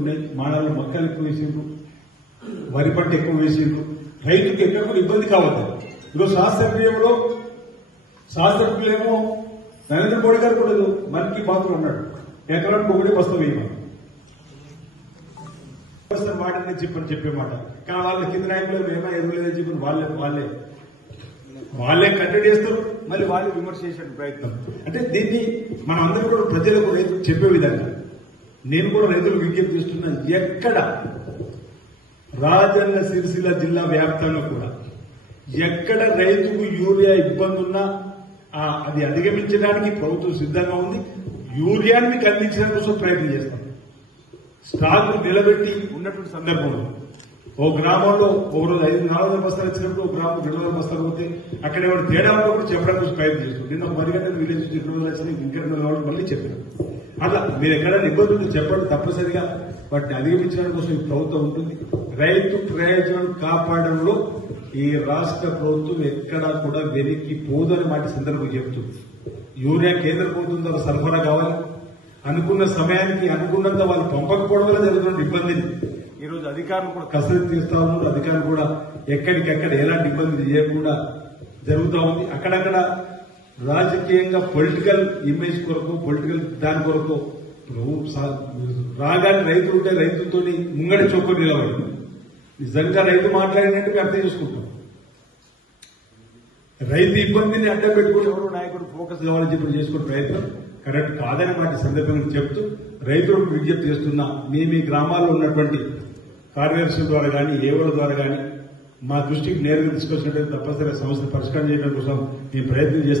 ఉన్నాయి, మానవులు మొక్కలు ఎక్కువ వేసిండ్రు, వరి పంట ఎక్కువ వేసిండ్రు, రైతుకు ఎక్కడ కూడా ఇబ్బంది కావద్దు. ఈరోజు శాస్త్రజ్ఞులేమో నరేంద్ర మోడీ గారు కూడా మన్ కీ బాత్ లో ఉన్నాడు, ఎకరానికి ఒకటి బస్తా వేయమని వాడని చెప్పే మాట. కానీ వాళ్ళ కింద నాయకులు ఏమో ఎదురులేదని చెప్పి వాళ్ళే కంటెంట్ చేస్తారు, మళ్ళీ వాళ్ళే విమర్శ చేసే ప్రయత్నం. అంటే దీన్ని మనం అందరూ కూడా ప్రజలకు రైతులు చెప్పే విధంగా నేను కూడా రైతులకు విజ్ఞప్తి చేస్తున్నాను. ఎక్కడ రాజన్న సిరిసిల్ల జిల్లా వ్యాప్తంగా కూడా ఎక్కడ రైతుకు యూరియా ఇబ్బంది ఉన్నా అది అధిగమించడానికి ప్రభుత్వం సిద్ధంగా ఉంది. యూరియాని మీకు అందించడం కోసం ప్రయత్నం చేస్తాం. స్టాక్ నిలబెట్టి ఉన్నటువంటి సందర్భంలో ఓ గ్రామంలో ఒక రోజు 400 బస్తాలు వచ్చినప్పుడు ఒక గ్రామం 200 బస్తాలు పోతే అక్కడ ఏమైనా తేడా ఉన్నప్పుడు చెప్పడం కోసం ప్రయత్నం చేస్తాం. నిన్న ఒక 10 గంటల విలేజ్ 200 వచ్చినాయి, ఇంకా 200 మళ్ళీ చెప్పారు. అట్లా మీరు ఎక్కడైనా ఇబ్బంది ఉంటే చెప్పండి, తప్పనిసరిగా వాటిని అధిగమించడం కోసం ఈ ప్రభుత్వం ఉంటుంది. రైతు ప్రయోజనం కాపాడడంలో ఈ రాష్ట్ర ప్రభుత్వం ఎక్కడా కూడా వెనక్కి పోదని మాట సందర్భం చెబుతుంది. యూరియా కేంద్ర ప్రభుత్వం ద్వారా సరఫరా కావాలి, అనుకున్న సమయానికి అనుకున్నంత వాళ్ళు పంపకపోవడం వల్ల జరుగుతున్న ఇబ్బందిని ఈరోజు అధికారులు కూడా కసరత్తు చేస్తా ఉన్నారు. అధికారులు కూడా ఎక్కడికెక్కడ ఎలాంటి ఇబ్బంది చేయకుండా జరుగుతూ ఉంది. అక్కడక్కడ రాజకీయంగా పొలిటికల్ ఇమేజ్ కొరకు, పొలిటికల్ దాని కొరకు రాగానే రైతులు ఉంటే రైతులతో ముంగడి చొక్కొని నిలబడి నిజంగా రైతు మాట్లాడినట్టు అర్థం చేసుకుంటాం. రైతు ఇబ్బందిని అడ్డం పెట్టుకుని ఎవరో నాయకుడు ఫోకస్ కావాలని చెప్పి చేసుకునే ప్రయత్నం కరెక్ట్ కాదని మాట సందర్భంగా చెప్తూ రైతులకు విజ్ఞప్తి చేస్తున్నా. మీ గ్రామాల్లో ఉన్నటువంటి కార్యదర్శుల ద్వారా కానీ ఏవోల ద్వారా కానీ మా దృష్టికి నేరుగా తీసుకొచ్చినట్లయితే తప్పనిసరిగా సమస్యను పరిష్కారం చేయడం కోసం మేము ప్రయత్నం చేస్తాం.